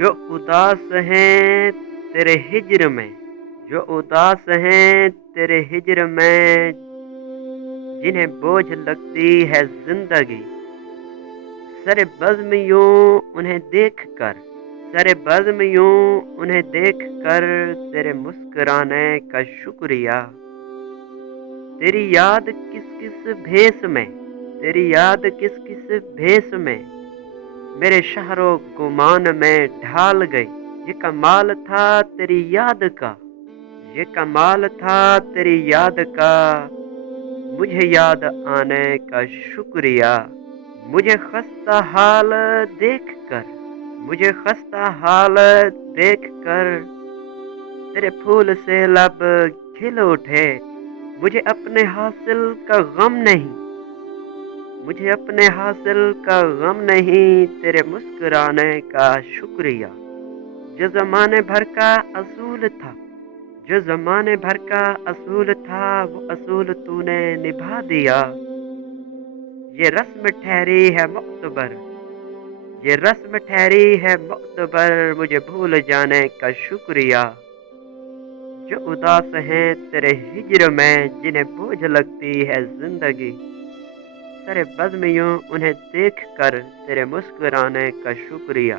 जो उदास हैं तेरे हिज्र में, जो उदास हैं तेरे हिज्र में, जिन्हें बोझ लगती है जिंदगी, सरे बज़्म यूं उन्हें देख कर, सरे बज़्म यूं उन्हें देख कर, तेरे मुस्कुराने का शुक्रिया। तेरी याद किस किस भेस में, तेरी याद किस किस भेस में, मेरे शहरों गुमान में ढाल गई। ये कमाल था तेरी याद का, ये कमाल था तेरी याद का, मुझे याद आने का शुक्रिया। मुझे खस्ता हाल देख कर, मुझे खस्ता हाल देख कर, तेरे फूल से लब खिल उठे। मुझे अपने हासिल का गम नहीं, मुझे अपने हासिल का गम नहीं, तेरे मुस्कुराने का शुक्रिया। जो ज़माने भर का असूल था, जो ज़माने भर का असूल था, वो असूल तूने निभा दिया। ये रस्म ठहरी है मुख्तबर, ये रस्म ठहरी है मुख्तबर, मुझे भूल जाने का शुक्रिया। जो उदास हैं तेरे हिज्र में, जिन्हें बोझ लगती है जिंदगी, सरे बज़्म यूं उन्हें देख कर, तेरे मुस्कुराने का शुक्रिया।